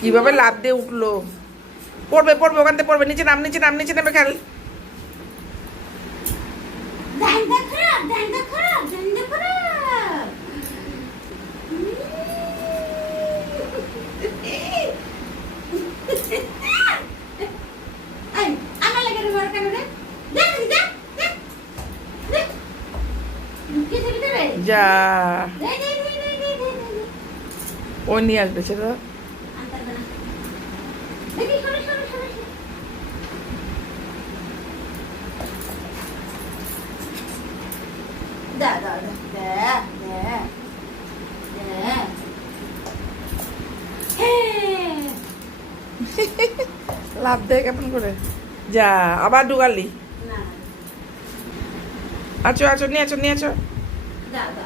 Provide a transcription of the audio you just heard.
কিভাবে লাফ দিয়ে উঠলো। পড়বে পড়বে, ওখান থেকে পড়বে। নিচে নাম, নিচে নাম, নিচে নেমে খেল। দান্দা খারাপ, দান্দা খারাপ, দান্দা খারাপ। এই আমার লাগে রে বড় কেন রে? দেখ দেখ দেখ দেখ। লুকিয়ে থাকি রে। যা, দে দে দে দে দে দে। ও নিয়ে আসবে সেটা। আনতে না। দেখি সরে সরে সরে। দা দা দা দে দে দে। লাভ দেয় কেমন করে। যা, আবার ঢুকালি। না আছো আছো, নিয়ে আছো, নিয়ে আছো। দা দা